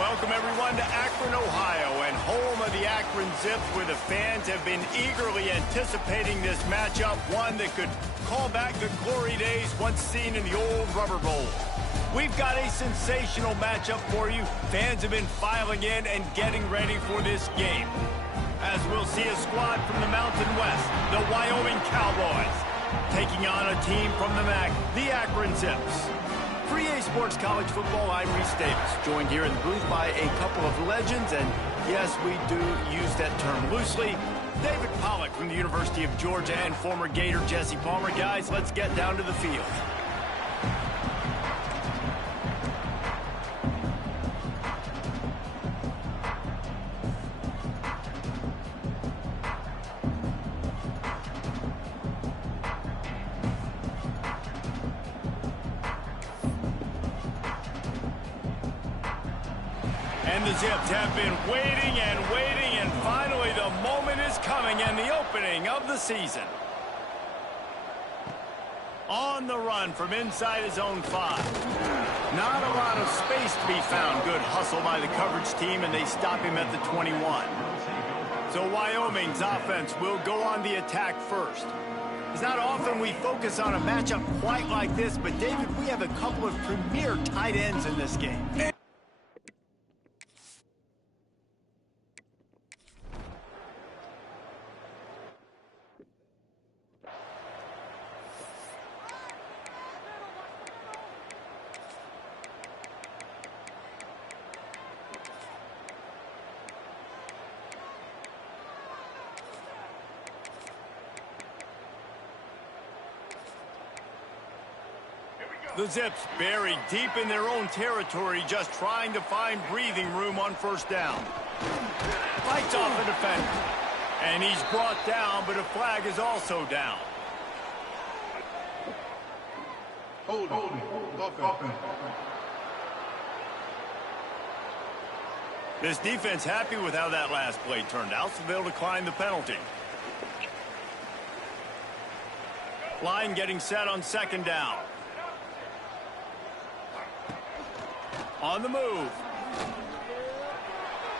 Welcome, everyone, to Akron, Ohio, and home of the Akron Zips, where the fans have been eagerly anticipating this matchup, one that could call back the glory days once seen in the old Rubber Bowl. We've got a sensational matchup for you. Fans have been filing in and getting ready for this game, as we'll see a squad from the Mountain West, the Wyoming Cowboys, taking on a team from the MAC, the Akron Zips. For EA Sports College Football, I'm Reese Davis, joined here in the booth by a couple of legends, and yes, we do use that term loosely. David Pollack from the University of Georgia and former Gator Jesse Palmer. Guys, let's get down to the field. And the Zips have been waiting, and finally the moment is coming, and the opening of the season. On the run from inside his own 5. Not a lot of space to be found. Good hustle by the coverage team, and they stop him at the 21. So Wyoming's offense will go on the attack first. It's not often we focus on a matchup quite like this, but David, we have a couple of premier tight ends in this game. The Zips buried deep in their own territory, just trying to find breathing room on first down. Fights off a defender. And he's brought down, but a flag is also down. Hold. This defense happy with how that last play turned out, so they'll decline the penalty. Line getting set on second down. On the move.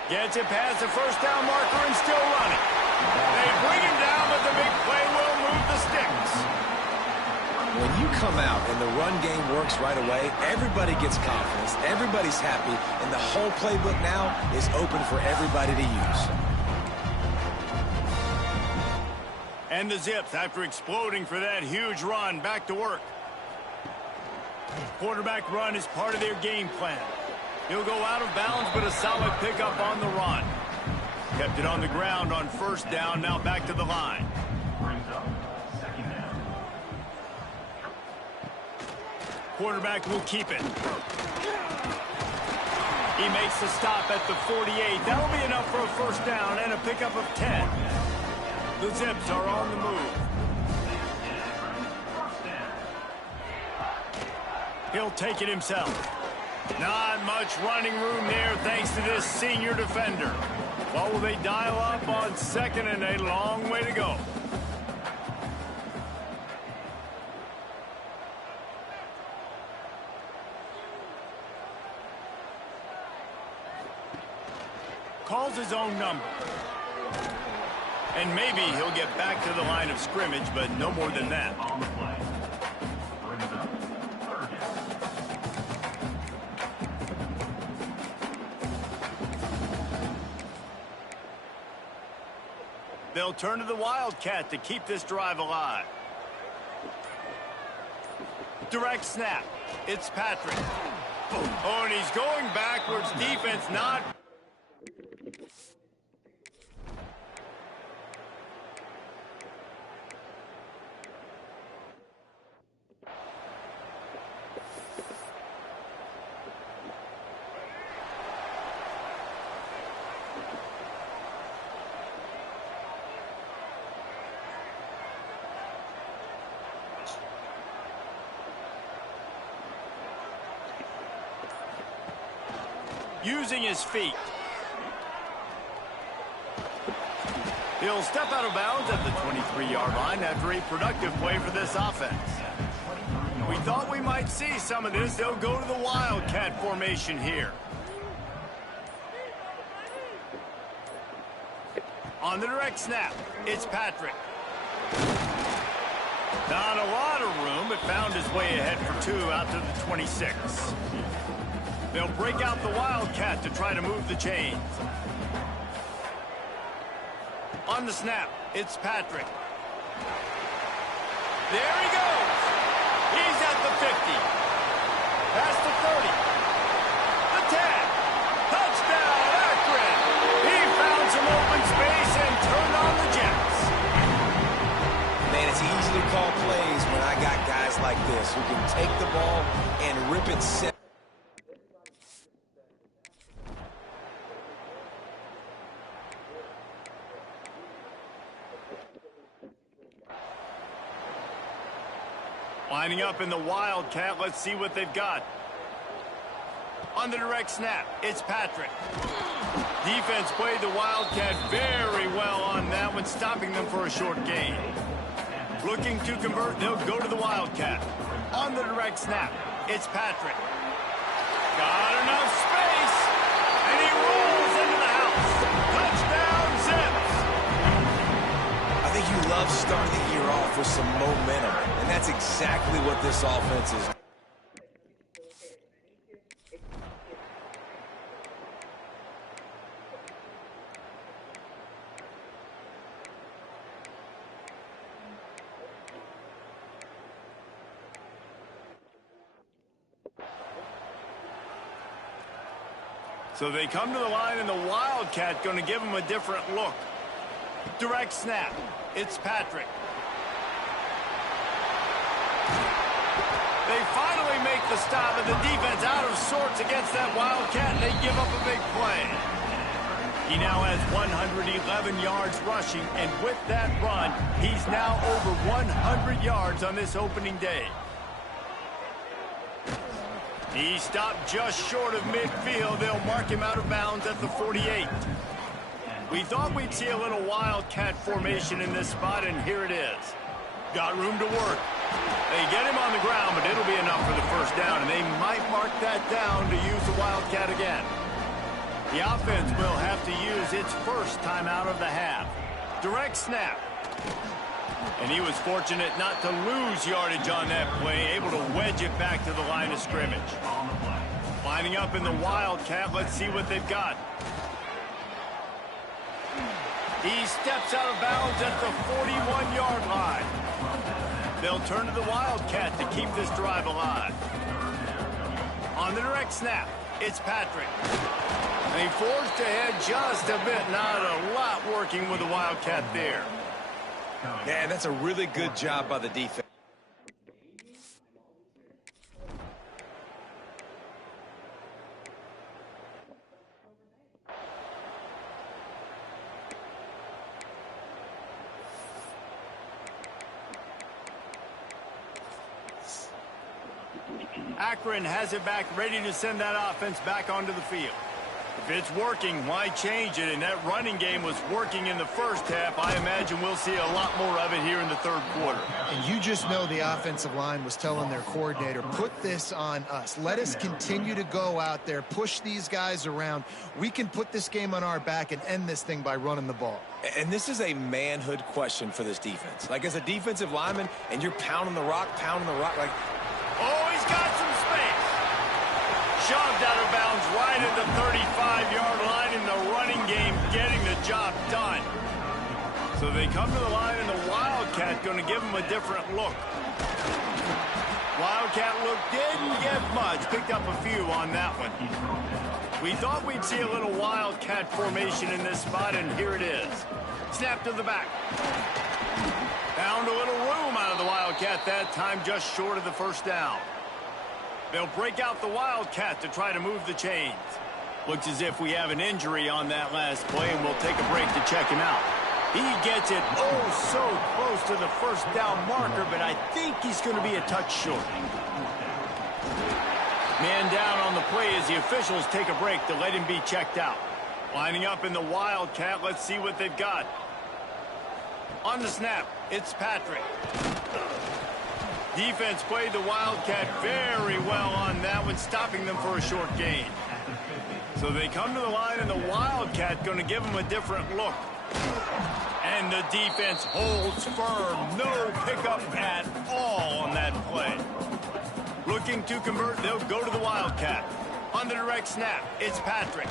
Gets it past the first down marker and still running. They bring him down, but the big play will move the sticks. When you come out and the run game works right away, everybody gets confidence, everybody's happy, and the whole playbook now is open for everybody to use. And the Zips, after exploding for that huge run, back to work. Quarterback run is part of their game plan. He'll go out of bounds, but a solid pickup on the run. Kept it on the ground on first down, now back to the line. Quarterback will keep it. He makes the stop at the 48. That'll be enough for a first down and a pickup of 10. The Zips are on the move. He'll take it himself. Not much running room there thanks to this senior defender. What will they dial up on second, and a long way to go? Calls his own number. And maybe he'll get back to the line of scrimmage, but no more than that. They'll turn to the Wildcat to keep this drive alive. Direct snap. It's Patrick. Oh, and he's going backwards. Defense not... using his feet. He'll step out of bounds at the 23-yard line after a productive play for this offense. We thought we might see some of this. They'll go to the Wildcat formation here. On the direct snap, it's Patrick. Not a lot of room, but found his way ahead for 2 out to the 26. They'll break out the Wildcat to try to move the chains. On the snap, it's Patrick. There he goes. He's at the 50. Past the 30. The 10. Touchdown, Akron. He found some open space and turned on the Jets. Man, it's easy to call plays when I got guys like this who can take the ball and rip it set. Lining up in the Wildcat, let's see what they've got. On the direct snap, it's Patrick. Defense played the Wildcat very well on that one, stopping them for a short gain. Looking to convert, they'll go to the Wildcat. On the direct snap, it's Patrick. Got enough space, and he rolls into the house. Touchdown, Zips. I think you love starting the year off with some momentum, and that's exactly what this offense is. So they come to the line, and the Wildcat going to give them a different look. Direct snap. It's Patrick. They finally make the stop, and the defense out of sorts against that Wildcat, and they give up a big play. He now has 111 yards rushing, and with that run, he's now over 100 yards on this opening day. He stopped just short of midfield. They'll mark him out of bounds at the 48. We thought we'd see a little Wildcat formation in this spot, and here it is. Got room to work. They get him on the ground, but it'll be enough for the first down, and they might mark that down to use the Wildcat again. The offense will have to use its first time out of the half. Direct snap. And he was fortunate not to lose yardage on that play, able to wedge it back to the line of scrimmage. Lining up in the Wildcat, let's see what they've got. He steps out of bounds at the 41-yard line. They'll turn to the Wildcat to keep this drive alive. On the direct snap, it's Patrick. They forced ahead just a bit, not a lot working with the Wildcat there. Yeah, that's a really good job by the defense. Akron has it back, ready to send that offense back onto the field. If it's working, why change it? And that running game was working in the first half. I imagine we'll see a lot more of it here in the third quarter. And you just know the offensive line was telling their coordinator, put this on us. Let us continue to go out there, push these guys around. We can put this game on our back and end this thing by running the ball. And this is a manhood question for this defense. Like, as a defensive lineman, and you're pounding the rock, like... Oh, he's got some space. Shoved out of bounds right at the 35-yard line in the running game, getting the job done. So they come to the line, and the Wildcat going to give them a different look. Wildcat look didn't get much. Picked up a few on that one. We thought we'd see a little Wildcat formation in this spot, and here it is. Snap to the back. Found a little room out of the Wildcat that time, just short of the first down. They'll break out the Wildcat to try to move the chains. Looks as if we have an injury on that last play, and we'll take a break to check him out. He gets it so close to the first down marker, but I think he's going to be a touch short. Man down on the play as the officials take a break to let him be checked out. Lining up in the Wildcat, let's see what they've got. On the snap, it's Patrick. Defense played the Wildcat very well on that one, stopping them for a short gain. So they come to the line, and the Wildcat going to give them a different look. And the defense holds firm. No pickup at all on that play. Looking to convert, they'll go to the Wildcat. On the direct snap, it's Patrick.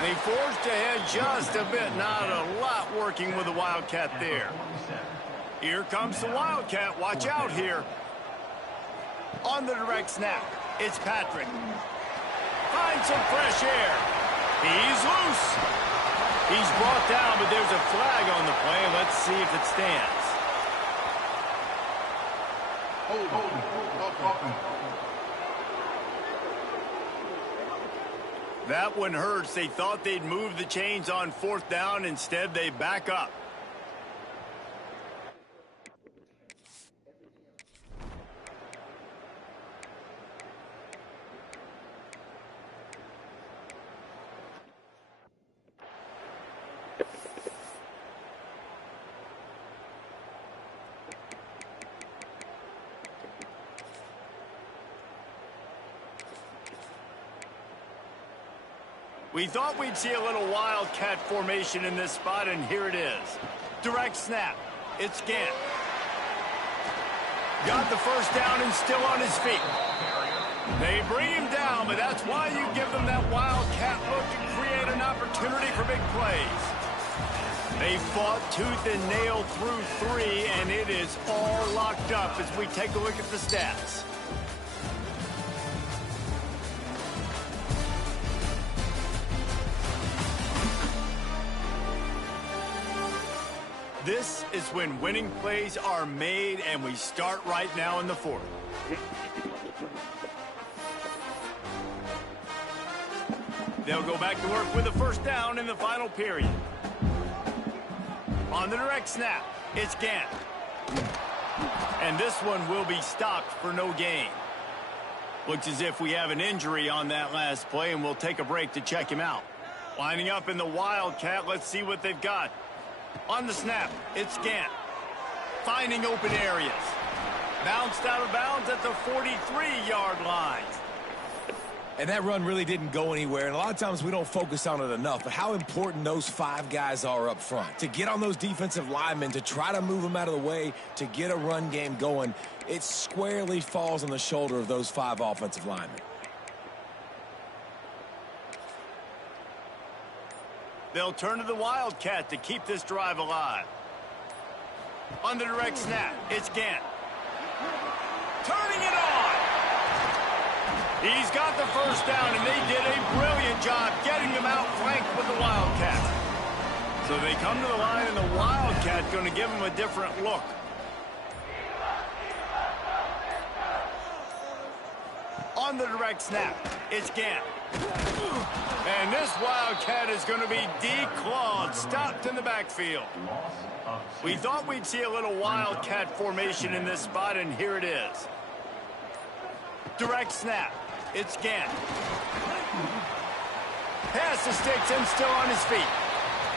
They forced ahead just a bit. Not a lot working with the Wildcat there. Here comes the Wildcat. Watch out here. On the direct snap, it's Patrick. Find some fresh air. He's loose. He's brought down, but there's a flag on the play. Let's see if it stands. That one hurts. They thought they'd move the chains on 4th down. Instead, they back up. We thought we'd see a little Wildcat formation in this spot, and here it is. Direct snap. It's Gant. Got the first down and still on his feet. They bring him down, but that's why you give them that Wildcat look to create an opportunity for big plays. They fought tooth and nail through 3, and it is all locked up as we take a look at the stats. This is when winning plays are made, and we start right now in the 4th. They'll go back to work with a first down in the final period. On the direct snap, it's Gant. And this one will be stopped for no gain. Looks as if we have an injury on that last play, and we'll take a break to check him out. Lining up in the Wildcat, let's see what they've got. On the snap, it's Gant. Finding open areas. Bounced out of bounds at the 43-yard line. And that run really didn't go anywhere, and a lot of times we don't focus on it enough, but how important those 5 guys are up front. To get on those defensive linemen, to try to move them out of the way, to get a run game going, it squarely falls on the shoulder of those 5 offensive linemen. They'll turn to the Wildcat to keep this drive alive. On the direct snap, it's Gant. Turning it on! He's got the first down, and they did a brilliant job getting him outflanked with the Wildcat. So they come to the line, and the Wildcat going to give him a different look. On the direct snap, it's Gant. And this Wildcat is going to be declawed, stopped in the backfield. We thought we'd see a little Wildcat formation in this spot, and here it is. Direct snap. It's Gant. Pass the sticks and still on his feet.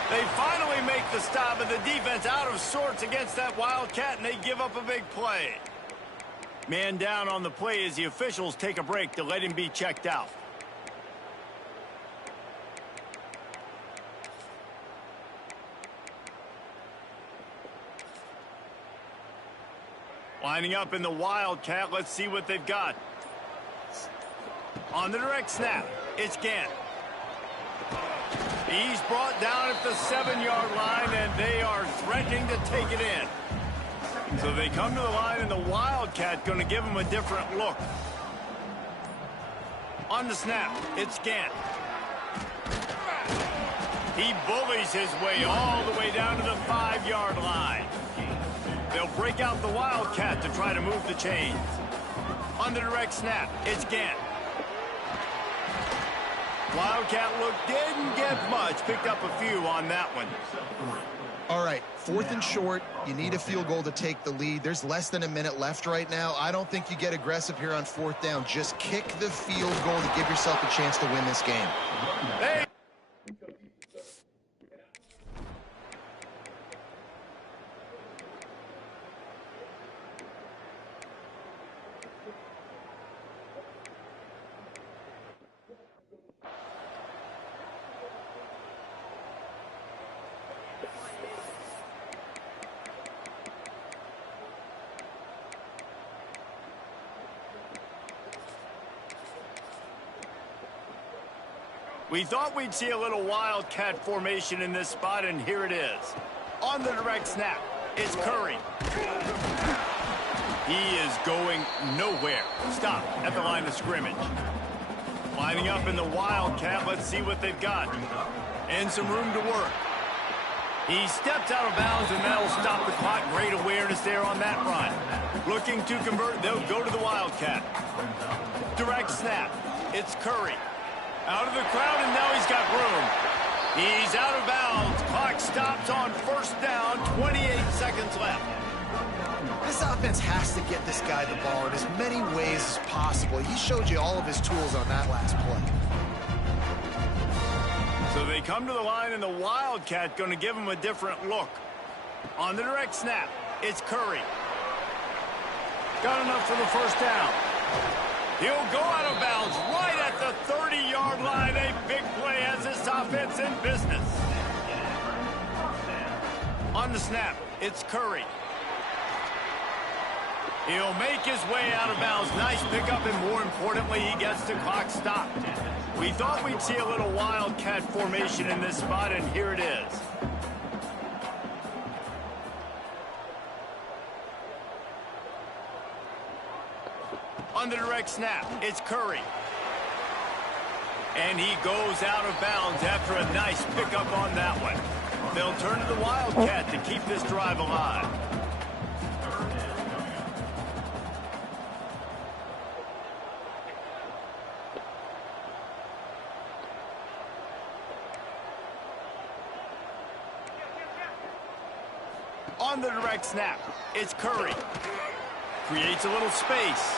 They finally make the stop, and the defense out of sorts against that Wildcat, and they give up a big play. Man down on the play as the officials take a break to let him be checked out. Lining up in the Wildcat, let's see what they've got. On the direct snap, it's Gant. He's brought down at the 7-yard line, and they are threatening to take it in. So they come to the line, and the Wildcat going to give him a different look. On the snap, it's Gant. He bullies his way all the way down to the 5-yard line. They'll break out the Wildcat to try to move the chains. On the direct snap, it's Gant. Wildcat look didn't get much. Picked up a few on that one. All right, 4th and short. You need a field goal to take the lead. There's less than a minute left right now. I don't think you get aggressive here on 4th down. Just kick the field goal to give yourself a chance to win this game. Hey. We thought we'd see a little wildcat formation in this spot, and here it is. On the direct snap, it's Curry. He is going nowhere. Stop at the line of scrimmage. Lining up in the wildcat, let's see what they've got. And some room to work. He steps out of bounds, and that'll stop the clock. Great awareness there on that run. Looking to convert, they'll go to the wildcat. Direct snap, it's Curry. Out of the crowd, and now he's got room. He's out of bounds. Clock stops on first down, 28 seconds left. This offense has to get this guy the ball in as many ways as possible. He showed you all of his tools on that last play. So they come to the line, and the wildcat going to give him a different look. On the direct snap, it's Curry. Got enough for the first down. He'll go out of bounds right at the 30-yard line. A big play has this offense in business. On the snap, it's Curry. He'll make his way out of bounds. Nice pickup, and more importantly, he gets the clock stopped. We thought we'd see a little wildcat formation in this spot, and here it is. On the direct snap, it's Curry. And he goes out of bounds after a nice pickup on that one. They'll turn to the wildcat to keep this drive alive. On the direct snap, it's Curry. Creates a little space.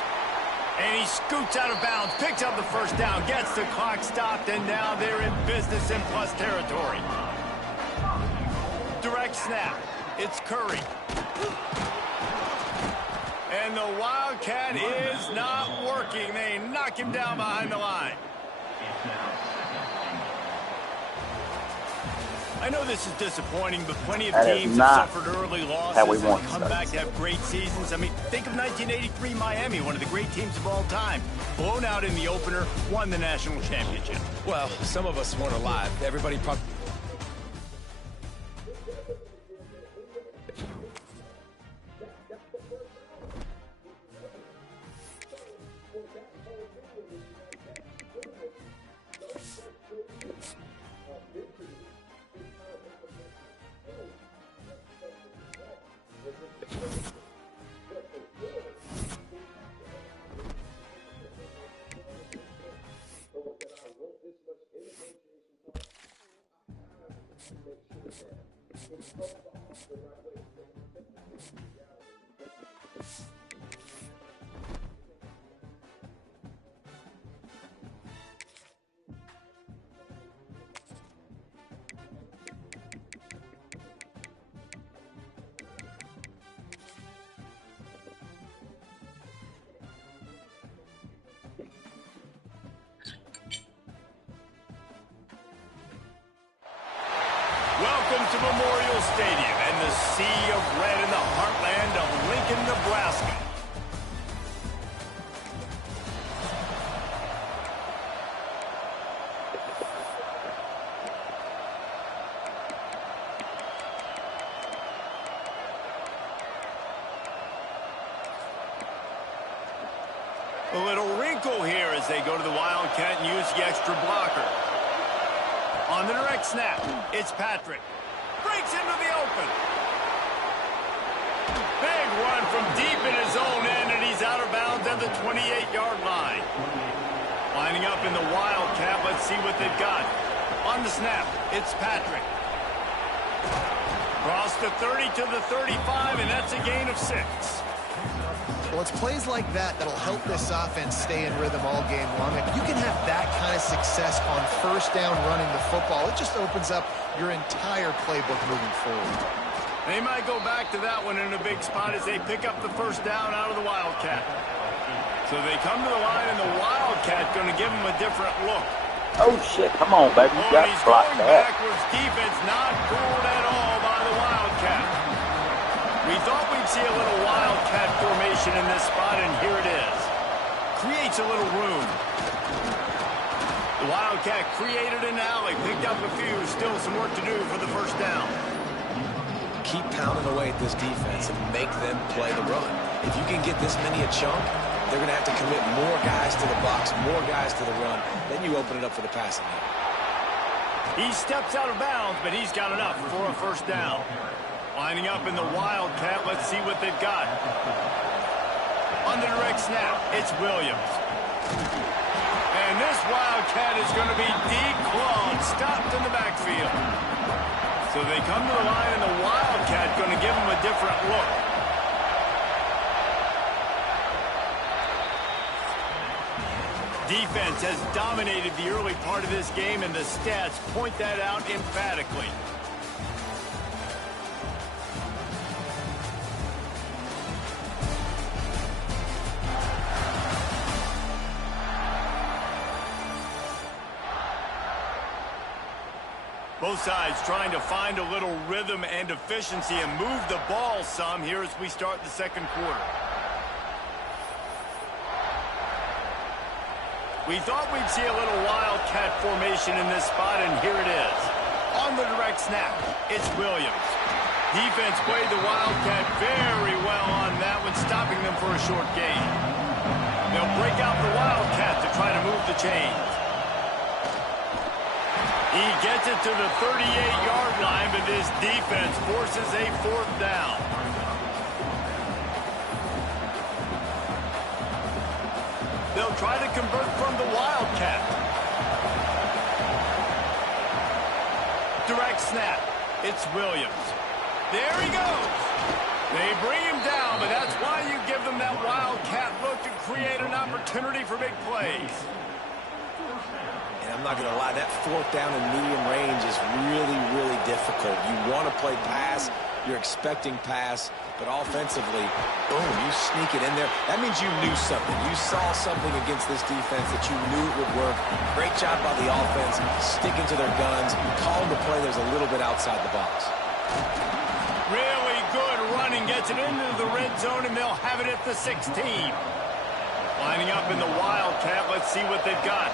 And he scoots out of bounds, picks up the first down, gets the clock stopped, and now they're in business in plus territory. Direct snap, it's Curry. And the wildcat is not working. They knock him down behind the line. I know this is disappointing, but plenty of teams have suffered early losses and come back to have great seasons. I mean, think of 1983 Miami, one of the great teams of all time. Blown out in the opener, won the national championship. Well, some of us weren't alive. Everybody probably... Welcome to Memorial Stadium and the sea of red in the heartland of Lincoln, Nebraska. A little wrinkle here as they go to the wildcat and use the extra blocker. On the direct snap, it's Patrick. Breaks into the open. Big run from deep in his own end, and he's out of bounds at the 28-yard line. Lining up in the wildcat, let's see what they've got. On the snap, it's Patrick. Cross the 30 to the 35, and that's a gain of 6. Well, it's plays like that that'll help this offense stay in rhythm all game long. If you can have that kind of success on first down running the football, it just opens up your entire playbook moving forward. They might go back to that one in a big spot as they pick up the first down out of the wildcat. So they come to the line, and the wildcat going to give them a different look. Oh, shit. Come on, baby. You got to block that. Backwards defense, not fooled at all by the wildcat. We thought we'd see a little wildcat formation in this spot, and here it is. Creates a little room. The Wildcat created an alley, picked up a few, still some work to do for the first down. Keep pounding away at this defense and make them play the run. If you can get this many a chunk, they're going to have to commit more guys to the box, more guys to the run. Then you open it up for the passing game. He steps out of bounds, but he's got enough for a first down. Lining up in the Wildcat, let's see what they've got. On the direct snap, it's Williams. And this Wildcat is going to be declawed, stopped in the backfield. So they come to the line, and the Wildcat going to give them a different look. Defense has dominated the early part of this game, and the stats point that out emphatically. Both sides trying to find a little rhythm and efficiency and move the ball some here as we start the second quarter. We thought we'd see a little Wildcat formation in this spot, and here it is. On the direct snap, it's Williams. Defense played the Wildcat very well on that one, stopping them for a short gain. They'll break out the Wildcat to try to move the chains. He gets it to the 38-yard line, but this defense forces a fourth down. They'll try to convert from the Wildcat. Direct snap. It's Williams. There he goes. They bring him down, but that's why you give them that Wildcat look to create an opportunity for big plays. And I'm not going to lie, that fourth down in medium range is really, really difficult. You want to play pass, you're expecting pass, but offensively, boom, you sneak it in there. That means you knew something. You saw something against this defense that you knew it would work. Great job by the offense, sticking to their guns, calling the play that was a little bit outside the box. Really good running, gets it into the red zone, and they'll have it at the 16. Lining up in the Wildcat, let's see what they've got.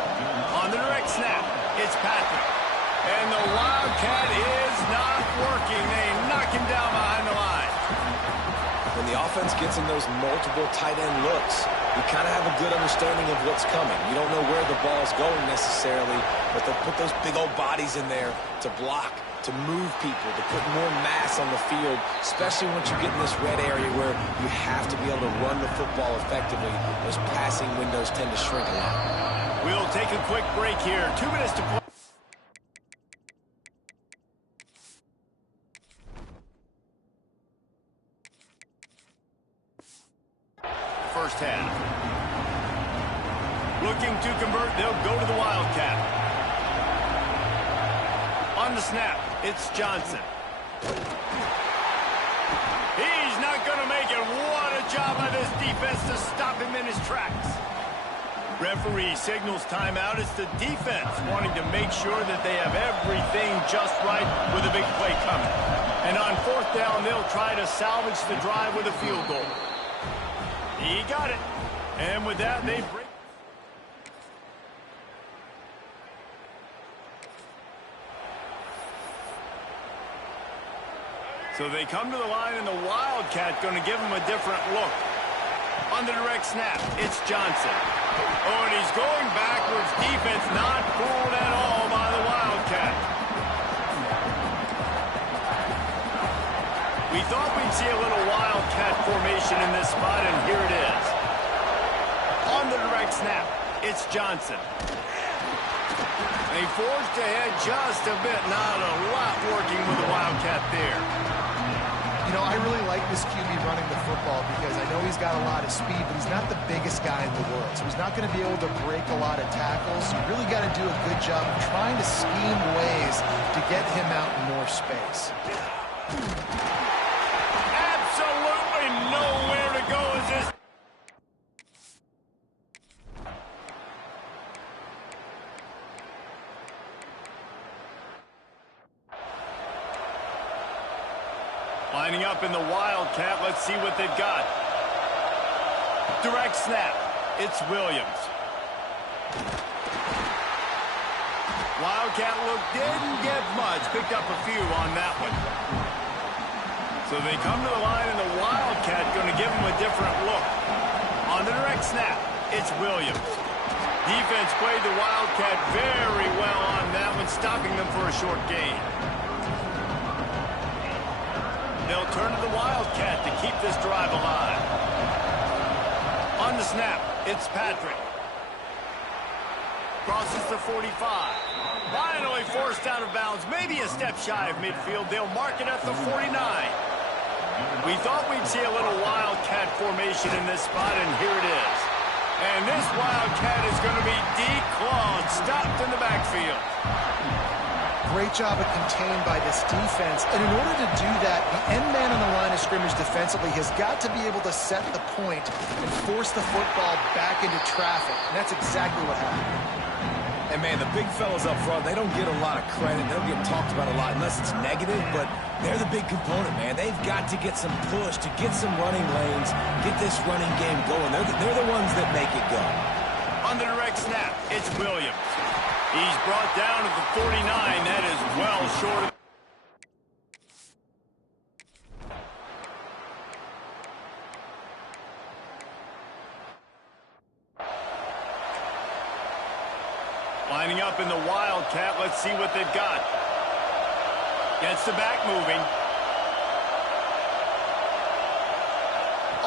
On the direct snap, it's Patrick. And the Wildcat is not working. They knock him down behind the line. When the offense gets in those multiple tight end looks, you kind of have a good understanding of what's coming. You don't know where the ball's going necessarily, but they'll put those big old bodies in there to block, to move people, to put more mass on the field, especially once you get in this red area where you have to be able to run the football effectively. Those passing windows tend to shrink a lot. We'll take a quick break here. 2 minutes to play. First half. Looking to convert, they'll go to the Wildcat. On the snap, it's Johnson. He's not going to make it. What a job by this defense to stop him in his tracks. Referee signals timeout. It's the defense wanting to make sure that they have everything just right with a big play coming. And on fourth down, they'll try to salvage the drive with a field goal. He got it. And with that, they break. So they come to the line, and the Wildcat going to give them a different look. On the direct snap, it's Johnson. Oh, and he's going backwards. Defense not fooled at all by the Wildcat. We thought we'd see a little Wildcat formation in this spot, and here it is. On the direct snap, it's Johnson. They forged ahead just a bit. Not a lot working with the Wildcat there. You know, I really like this QB running the football because I know he's got a lot of speed, but he's not the biggest guy in the world. So he's not going to be able to break a lot of tackles. You really got to do a good job of trying to scheme ways to get him out in more space. Absolutely nowhere to go as this. Lining up in the Wildcat, let's see what they've got. Direct snap, it's Williams. Wildcat look didn't get much. Picked up a few on that one. So they come to the line, and the Wildcat going to give them a different look. On the direct snap, it's Williams. Defense played the Wildcat very well on that one, stopping them for a short gain. They'll turn to the Wildcat to keep this drive alive. On the snap, it's Patrick. Crosses the 45. Finally forced out of bounds, maybe a step shy of midfield. They'll mark it at the 49. We thought we'd see a little Wildcat formation in this spot, and here it is. And this Wildcat is going to be declawed, stopped in the backfield. Great job of contained by this defense. And in order to do that, the end man on the line of scrimmage defensively has got to be able to set the point and force the football back into traffic. And that's exactly what happened. And, man, the big fellas up front, they don't get a lot of credit. They don't get talked about a lot unless it's negative, but they're the big component, man. They've got to get some push, to get some running lanes, get this running game going. They're the ones that make it go. On the direct snap, it's Williams. He's brought down at the 49. That is well short of... Lining up in the Wildcat. Let's see what they've got. Gets the back moving.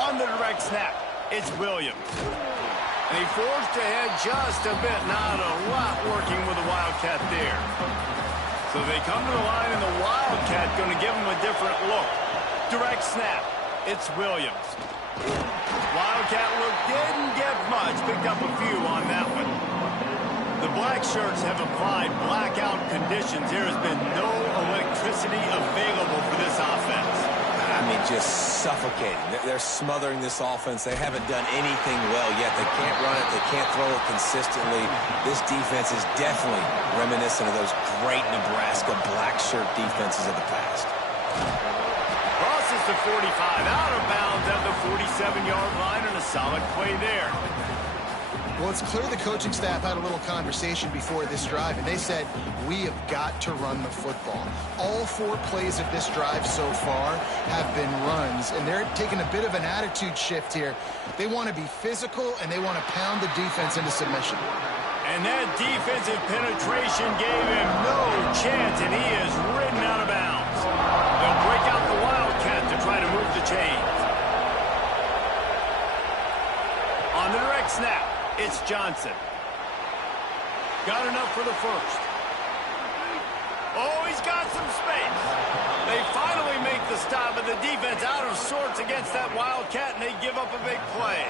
On the direct snap, it's Williams. And he forced ahead just a bit. Not a lot working with the Wildcat there. So they come to the line, and the Wildcat going to give them a different look. Direct snap, it's Williams. Wildcat look didn't get much. Picked up a few on that one. The black shirts have applied blackout conditions. There has been no electricity available for this offense. I mean, just suffocating. They're smothering this offense. They haven't done anything well yet. They can't run it. They can't throw it consistently. This defense is definitely reminiscent of those great Nebraska black shirt defenses of the past. Crosses the 45, out of bounds at the 47-yard line, and a solid play there. Well, it's clear the coaching staff had a little conversation before this drive, and they said, we have got to run the football. All 4 plays of this drive so far have been runs, and they're taking a bit of an attitude shift here. They want to be physical, and they want to pound the defense into submission. And that defensive penetration gave him no chance, and he is ridden out of bounds. They'll break out the Wildcat to try to move the chains. On the direct snap, it's Johnson. Got enough for the first. Oh, he's got some space. They finally make the stop, but the defense out of sorts against that Wildcat, and they give up a big play.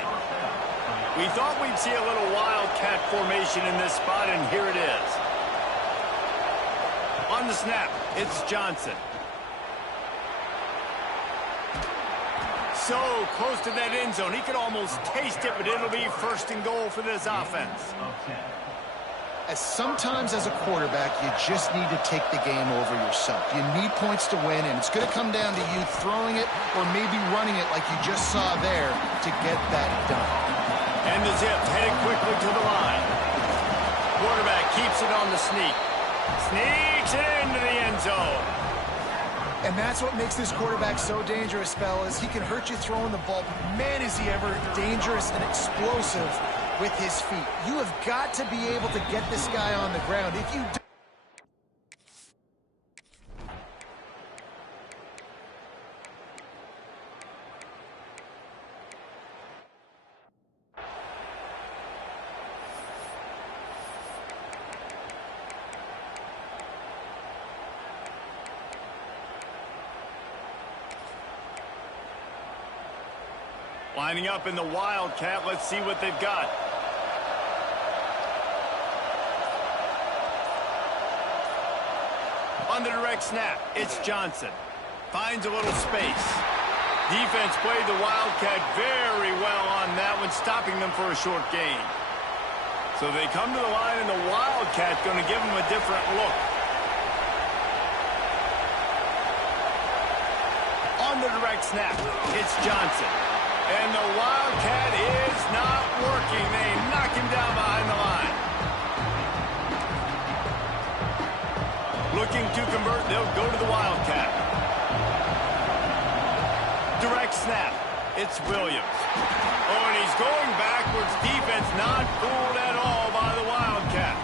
We thought we'd see a little Wildcat formation in this spot, and here it is. On the snap, it's Johnson. So close to that end zone. He could almost taste it, but it'll be first and goal for this offense. As sometimes as a quarterback, you just need to take the game over yourself. You need points to win, and it's going to come down to you throwing it or maybe running it like you just saw there to get that done. And the zip headed quickly to the line. Quarterback keeps it on the sneak. Sneaks it into the end zone. And that's what makes this quarterback so dangerous, fellas. He can hurt you throwing the ball, but man, is he ever dangerous and explosive with his feet. You have got to be able to get this guy on the ground. If you don't, lining up in the Wildcat. Let's see what they've got. On the direct snap, it's Johnson. Finds a little space. Defense played the Wildcat very well on that one, stopping them for a short gain. So they come to the line, and the Wildcat going to give them a different look. On the direct snap, it's Johnson. And the Wildcat is not working. They knock him down behind the line. Looking to convert, they'll go to the Wildcat. Direct snap. It's Williams. Oh, and he's going backwards. Defense not fooled at all by the Wildcat.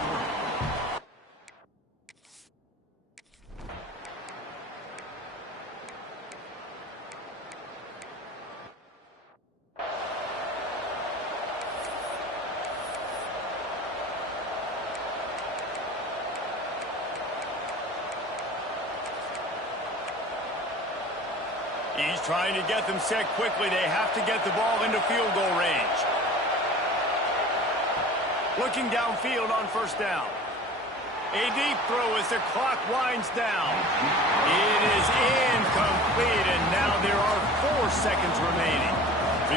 He's trying to get them set quickly. They have to get the ball into field goal range. Looking downfield on first down. A deep throw as the clock winds down. It is incomplete, and now there are 4 seconds remaining.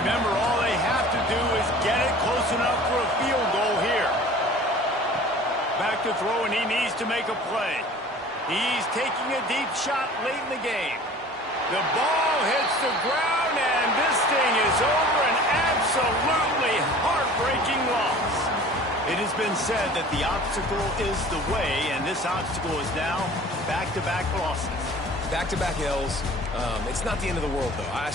Remember, all they have to do is get it close enough for a field goal here. Back to throw, and he needs to make a play. He's taking a deep shot late in the game. The ball hits the ground, and this thing is over, an absolutely heartbreaking loss. It has been said that the obstacle is the way, and this obstacle is now back-to-back losses. Back-to-back L's. It's not the end of the world, though.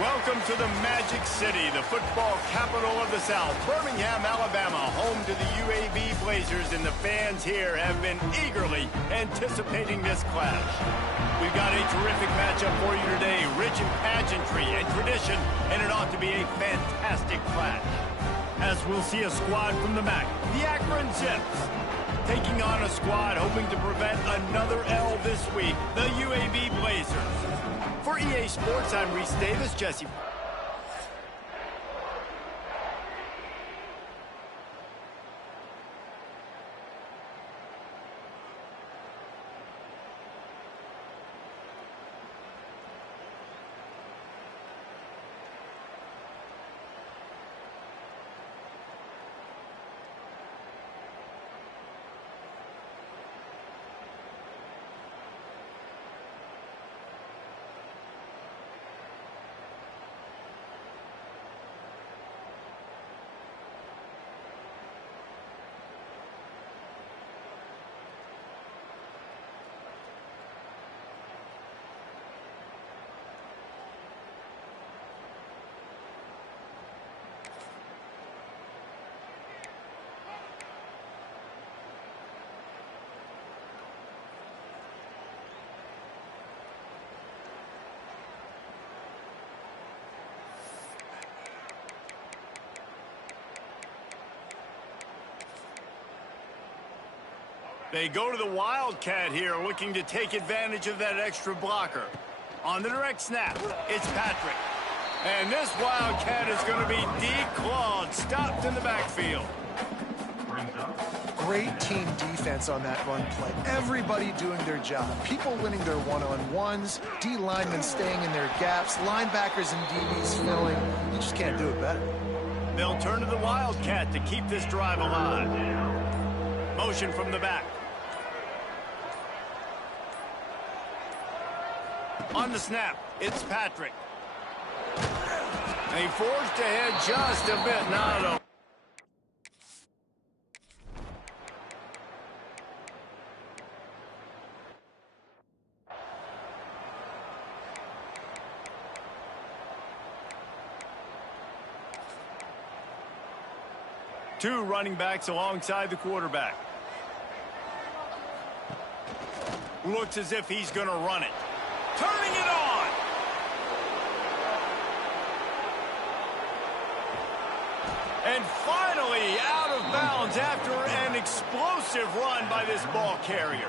Welcome to the Magic City, the football capital of the South, Birmingham, Alabama, home to the UAB Blazers, and the fans here have been eagerly anticipating this clash. We've got a terrific matchup for you today, rich in pageantry and tradition, and it ought to be a fantastic clash. As we'll see a squad from the MAC, the Akron Zips, taking on a squad hoping to prevent another L this week, the UAB Blazers. For EA Sports, I'm Reese Davis. Jesse. They go to the Wildcat here, looking to take advantage of that extra blocker. On the direct snap, it's Patrick. And this Wildcat is going to be declawed, stopped in the backfield. Great team defense on that run play. Everybody doing their job. People winning their one-on-ones, D linemen staying in their gaps, linebackers and DBs filling. You just can't do it better. They'll turn to the Wildcat to keep this drive alive. Motion from the back. On the snap, it's Patrick. They forced ahead just a bit. Now, two running backs alongside the quarterback. Looks as if he's going to run it. Turning it on. And finally out of bounds after an explosive run by this ball carrier.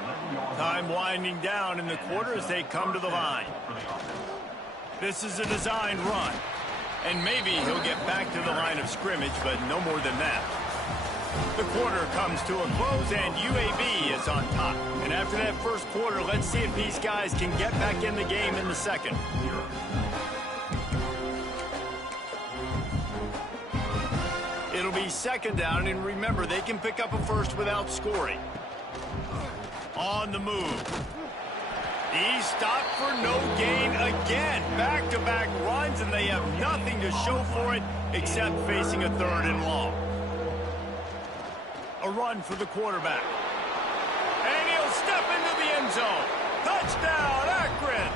Time winding down in the quarter as they come to the line. This is a designed run. And maybe he'll get back to the line of scrimmage, but no more than that. The quarter comes to a close, and UAB is on top. And after that first quarter, let's see if these guys can get back in the game in the second. It'll be second down, and remember, they can pick up a first without scoring. On the move. He stopped for no gain again. Back-to-back runs, and they have nothing to show for it except facing a third and long. A run for the quarterback. And he'll step into the end zone. Touchdown, Akron!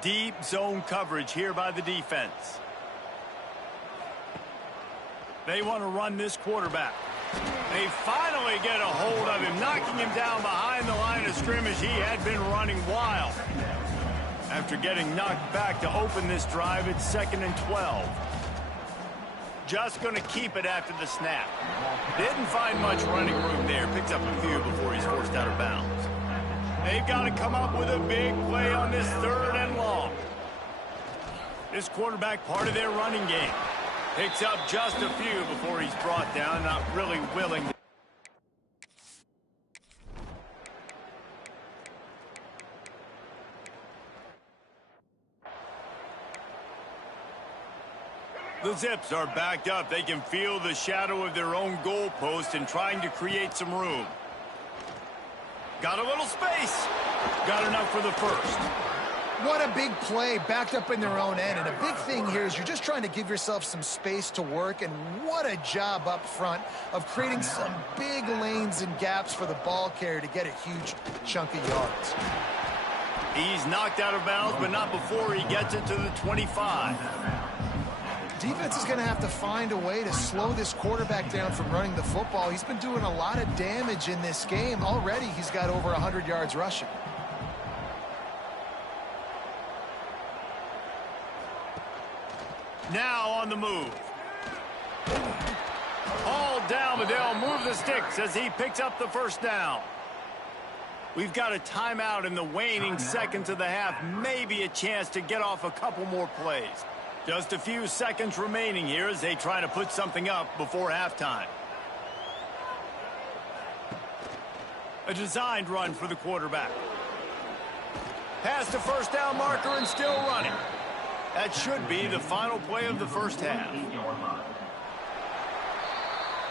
Deep zone coverage here by the defense. They want to run this quarterback. They finally get a hold of him, knocking him down behind the line of scrimmage. He had been running wild. After getting knocked back to open this drive, it's 2nd and 12. Just going to keep it after the snap. Didn't find much running room there. Picks up a few before he's forced out of bounds. They've got to come up with a big play on this third and long. This quarterback, part of their running game. Picks up just a few before he's brought down, not really willing to. The Zips are backed up. They can feel the shadow of their own goalpost and trying to create some room. Got a little space. Got enough for the first. What a big play, backed up in their own end. And a big thing here is you're just trying to give yourself some space to work. And what a job up front of creating some big lanes and gaps for the ball carrier to get a huge chunk of yards. He's knocked out of bounds, but not before he gets it to the 25. Defense is going to have to find a way to slow this quarterback down from running the football. He's been doing a lot of damage in this game. Already, he's got over 100 yards rushing. Now on the move. Hauled down, but they'll move the sticks as he picks up the first down. We've got a timeout in the waning seconds of the half. Maybe a chance to get off a couple more plays. Just a few seconds remaining here as they try to put something up before halftime. A designed run for the quarterback. Past the first down marker and still running. That should be the final play of the first half.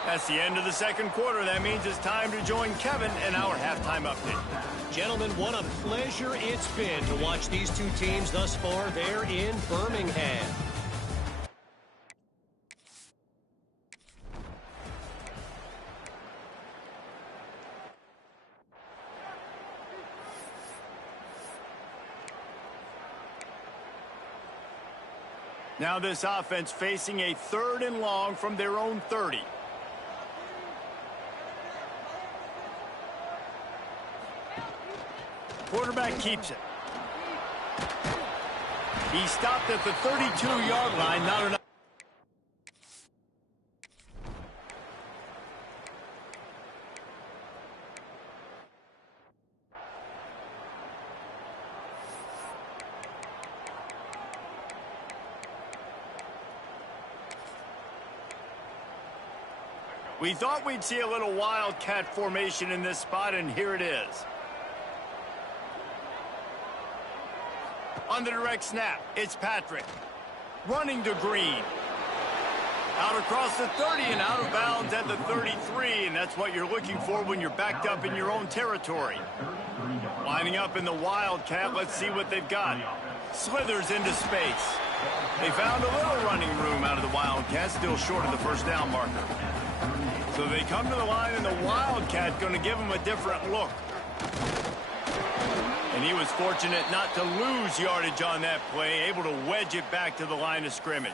That's the end of the second quarter. That means it's time to join Kevin in our halftime update. Gentlemen, what a pleasure it's been to watch these two teams thus far there in Birmingham. Now this offense facing a third and long from their own 30. Quarterback keeps it. He stopped at the 32-yard line, not enough. We thought we'd see a little wildcat formation in this spot, and here it is. On the direct snap, it's Patrick. Running to Green. Out across the 30 and out of bounds at the 33, and that's what you're looking for when you're backed up in your own territory. Lining up in the wildcat, let's see what they've got. Slithers into space. They found a little running room out of the wildcat, still short of the first down marker. So they come to the line, and the wildcat going to give him a different look. And he was fortunate not to lose yardage on that play, able to wedge it back to the line of scrimmage.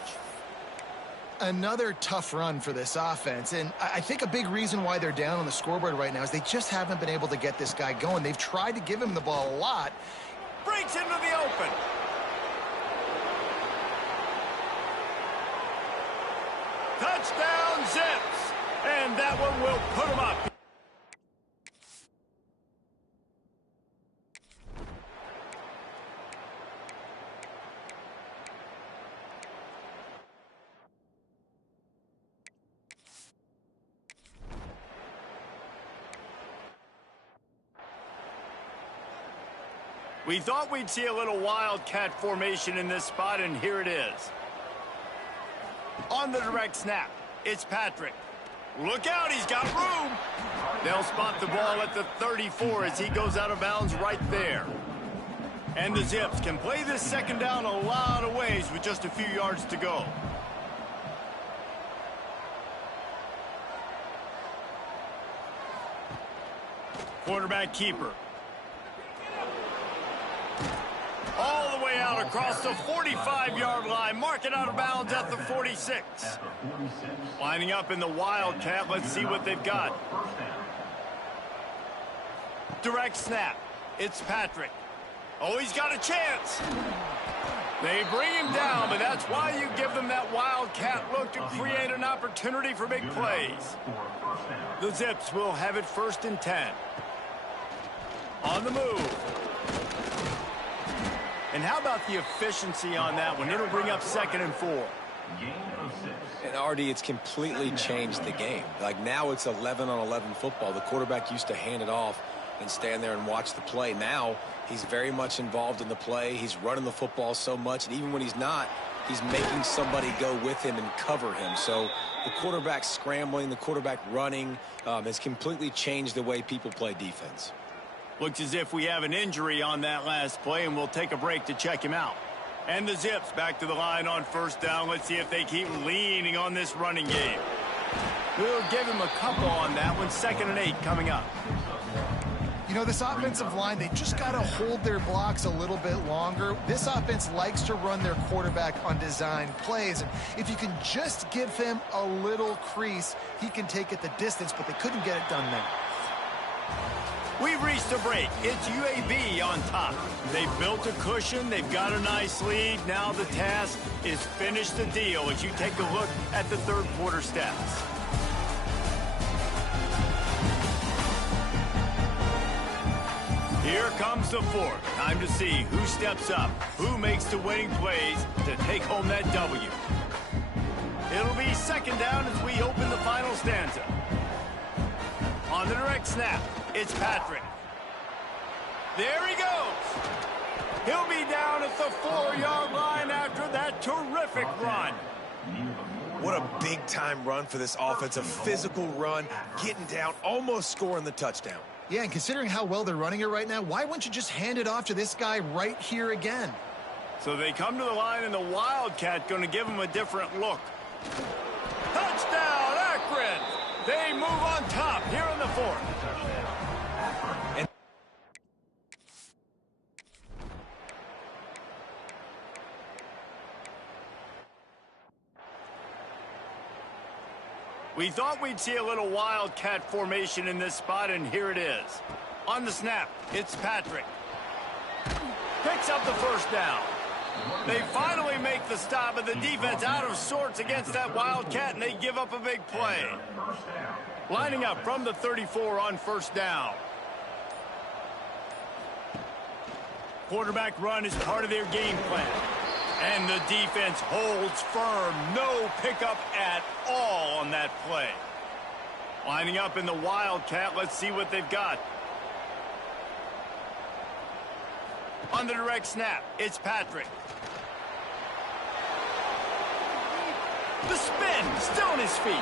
Another tough run for this offense, and I think a big reason why they're down on the scoreboard right now is they just haven't been able to get this guy going. They've tried to give him the ball a lot. Breaks into the open. Touchdown, Zips. And that one will put him up. We thought we'd see a little wildcat formation in this spot, and here it is. On the direct snap, it's Patrick. Look out, he's got room. They'll spot the ball at the 34 as he goes out of bounds right there. And the Zips can play this second down a lot of ways with just a few yards to go. Quarterback keeper. All the way out across the 45-yard line. Mark it out of bounds at the 46. Lining up in the wildcat. Let's see what they've got. Direct snap. It's Patrick. Oh, he's got a chance. They bring him down, but that's why you give them that wildcat look to create an opportunity for big plays. The Zips will have it 1st and 10. On the move. And how about the efficiency on that one? It'll bring up 2nd and 4. And RD, it's completely changed the game. Like now it's 11-on-11 football. The quarterback used to hand it off and stand there and watch the play. Now he's very much involved in the play. He's running the football so much, and even when he's not, he's making somebody go with him and cover him. So the quarterback scrambling, the quarterback running has completely changed the way people play defense. Looks as if we have an injury on that last play, and we'll take a break to check him out. And the Zips back to the line on 1st down. Let's see if they keep leaning on this running game. We'll give him a couple on that one. 2nd and 8 coming up. You know, this offensive line, they just got to hold their blocks a little bit longer. This offense likes to run their quarterback on design plays. And if you can just give him a little crease, he can take it the distance, but they couldn't get it done there. We've reached a break. It's UAB on top. They've built a cushion. They've got a nice lead. Now the task is finish the deal as you take a look at the 3rd quarter stats. Here comes the 4th. Time to see who steps up, who makes the winning plays to take home that W. It'll be 2nd down as we open the final stanza. On the direct snap, it's Patrick. There he goes. He'll be down at the 4-yard line after that terrific run. What a big-time run for this offense. A physical run, getting down, almost scoring the touchdown. Yeah, and considering how well they're running it right now, why wouldn't you just hand it off to this guy right here again? So they come to the line, and the Wildcat going to give him a different look. Touchdown, Akron! They move on top here in the 4th. We thought we'd see a little wildcat formation in this spot, and here it is. On the snap, it's Patrick. Picks up the 1st down. They finally make the stop, but the defense out of sorts against that wildcat, and they give up a big play. Lining up from the 34 on 1st down. Quarterback run is part of their game plan. And the defense holds firm. No pickup at all on that play. Lining up in the wildcat. Let's see what they've got. On the direct snap, it's Patrick. The spin, still on his feet.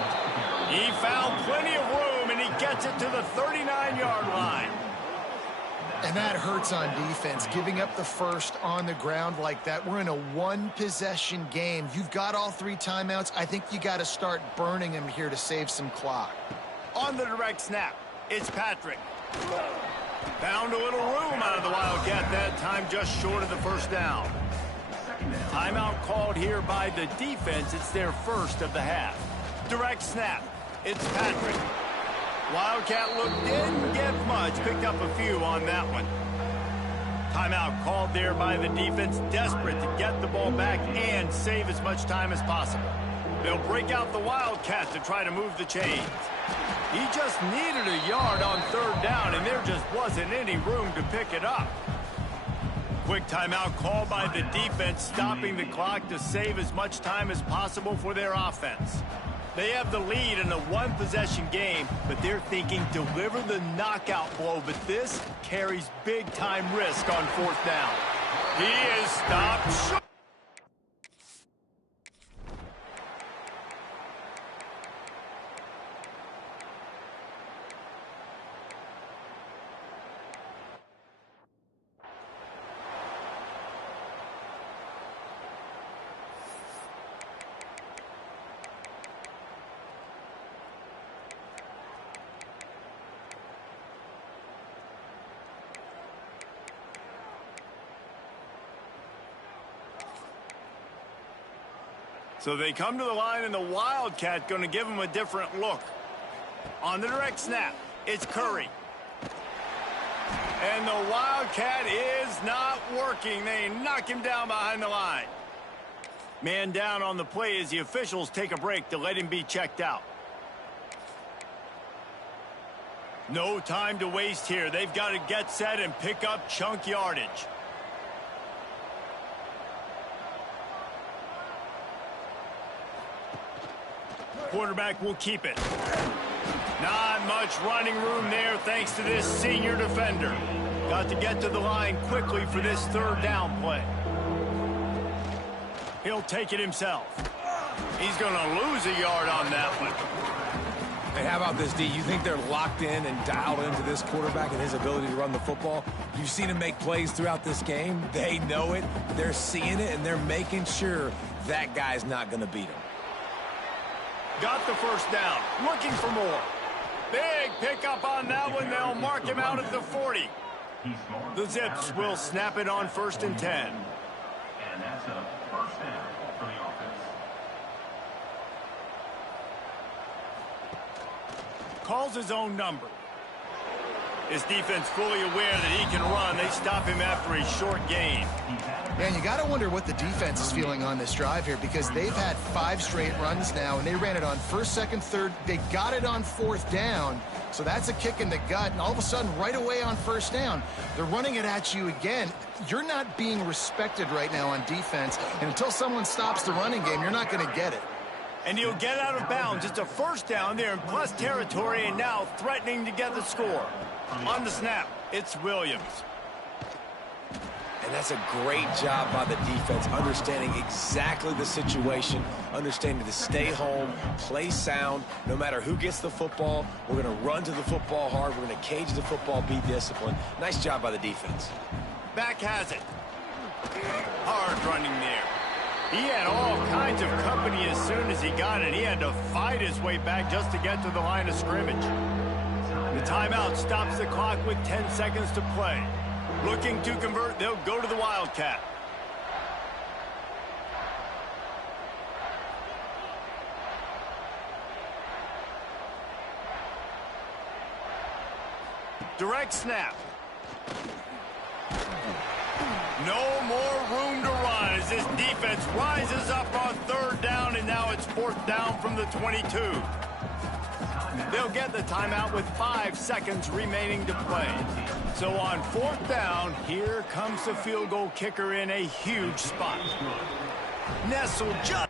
He found plenty of room, and he gets it to the 39-yard line. And that hurts on defense, giving up the 1st on the ground like that. We're in a 1-possession game. You've got all 3 timeouts. I think you got to start burning them here to save some clock. On the direct snap, it's Patrick. Found a little room out of the Wildcat that time, just short of the 1st down. Timeout called here by the defense. It's their first of the half. Direct snap. It's Patrick. Wildcat look didn't get much. Picked up a few on that one. Timeout called there by the defense. Desperate to get the ball back and save as much time as possible. They'll break out the Wildcat to try to move the chains. He just needed a yard on third down, and there just wasn't any room to pick it up. Quick timeout called by the defense, stopping the clock to save as much time as possible for their offense. They have the lead in a one-possession game, but they're thinking deliver the knockout blow, but this carries big-time risk on fourth down. He is stopped short. So they come to the line, and the Wildcat going to give them a different look. On the direct snap, it's Curry. And the Wildcat is not working. They knock him down behind the line. Man down on the play as the officials take a break to let him be checked out. No time to waste here. They've got to get set and pick up chunk yardage. Quarterback will keep it. Not much running room there thanks to this senior defender. Got to get to the line quickly for this third down play. He'll take it himself. He's going to lose a yard on that one. Hey, how about this, D? You think they're locked in and dialed into this quarterback and his ability to run the football? You've seen him make plays throughout this game. They know it. They're seeing it, and they're making sure that guy's not going to beat him. Got the first down. Looking for more. Big pickup on that one. They'll mark him out at the 40. The Zips will snap it on 1st and 10. And that's a first down for the offense. Calls his own number. His defense fully aware that he can run. They stop him after a short gain. Man, you got to wonder what the defense is feeling on this drive here, because they've had 5 straight runs now, and they ran it on 1st, 2nd, 3rd. They got it on 4th down, so that's a kick in the gut, and all of a sudden, right away on 1st down, they're running it at you again. You're not being respected right now on defense, and until someone stops the running game, you're not going to get it. And he'll get out of bounds. It's a first down there in plus territory, and now threatening to get the score. On the snap, it's Williams. And that's a great job by the defense, understanding exactly the situation, understanding to stay home, play sound. No matter who gets the football, we're going to run to the football hard. We're going to cage the football, be disciplined. Nice job by the defense. Back has it. Hard running there. He had all kinds of company as soon as he got it. He had to fight his way back just to get to the line of scrimmage. The timeout stops the clock with 10 seconds to play. Looking to convert, they'll go to the Wildcat. Direct snap. No more room to run as this defense rises up on 3rd down, and now it's 4th down from the 22. They'll get the timeout with 5 seconds remaining to play. So on 4th down, here comes the field goal kicker in a huge spot. Nestled just.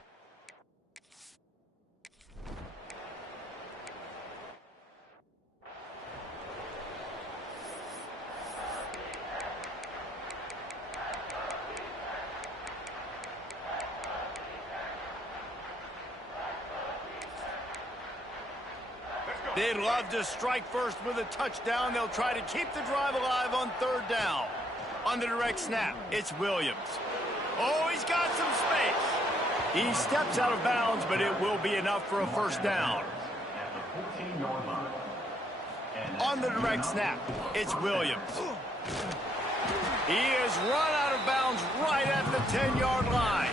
They'd love to strike first with a touchdown. They'll try to keep the drive alive on 3rd down. On the direct snap, it's Williams. Oh, he's got some space. He steps out of bounds, but it will be enough for a first down. On the direct snap, it's Williams. He is run out of bounds right at the 10-yard line.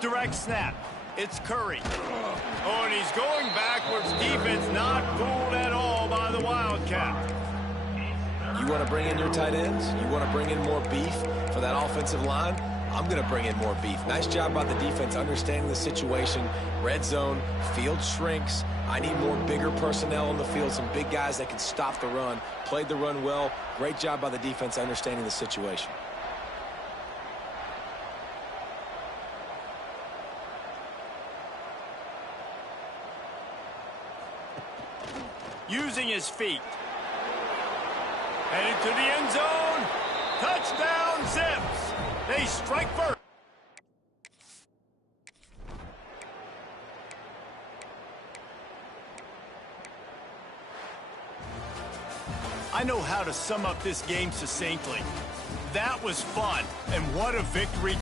Direct snap. It's Curry. Oh, and he's going backwards. Defense not fooled at all by the Wildcat. You want to bring in your tight ends? You want to bring in more beef for that offensive line? I'm going to bring in more beef. Nice job by the defense understanding the situation. Red zone, field shrinks. I need more bigger personnel on the field, some big guys that can stop the run. Played the run well. Great job by the defense understanding the situation. Using his feet. Headed to the end zone. Touchdown, Zips. They strike first. I know how to sum up this game succinctly. That was fun, and what a victory